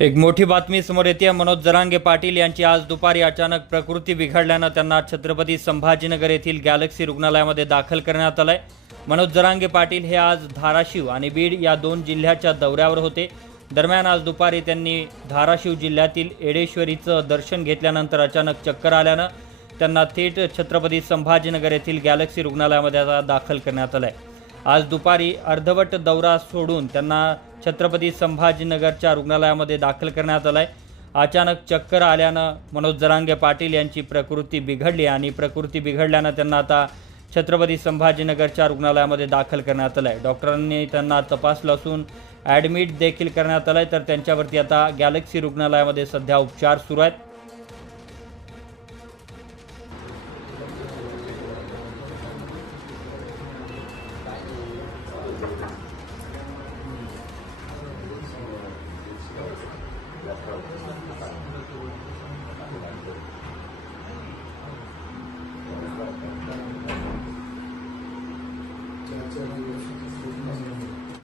एक मोठी बातमी समोर येते. मनोज जरांगे पाटील यांची आज दुपारी अचानक प्रकृती बिघडल्यानं त्यांना छत्रपती संभाजीनगर येथील गॅलेक्सी रुग्णालयामध्ये दाखल करण्यात आलंय. मनोज जरांगे पाटील हे आज धाराशिव आणि बीड या दोन जिल्ह्याच्या दौऱ्यावर होते. दरम्यान आज दुपारी त्यांनी धाराशिव जिल्ह्यातील एडेश्वरीचं दर्शन घेतल्यानंतर अचानक चक्कर आल्यानं त्यांना थेट छत्रपती संभाजीनगर येथील गॅलेक्सी रुग्णालयामध्ये दाखल करण्यात आलं आहे आज दुपारी अर्धवट दौरा सोडून त्यांना छत्रपती संभाजीनगरच्या रुग्णालयामध्ये दाखल करण्यात आलंय. अचानक चक्कर आल्यानं मनोज जरांगे पाटील यांची प्रकृती बिघडली आणि प्रकृती बिघडल्यानं त्यांना आता छत्रपती संभाजीनगरच्या रुग्णालयामध्ये दाखल करण्यात आलं आहे डॉक्टरांनी त्यांना तपासलं असून ॲडमिट देखील करण्यात आलं आहे तर त्यांच्यावरती आता गॅलेक्सी रुग्णालयामध्ये सध्या उपचार सुरू आहेत.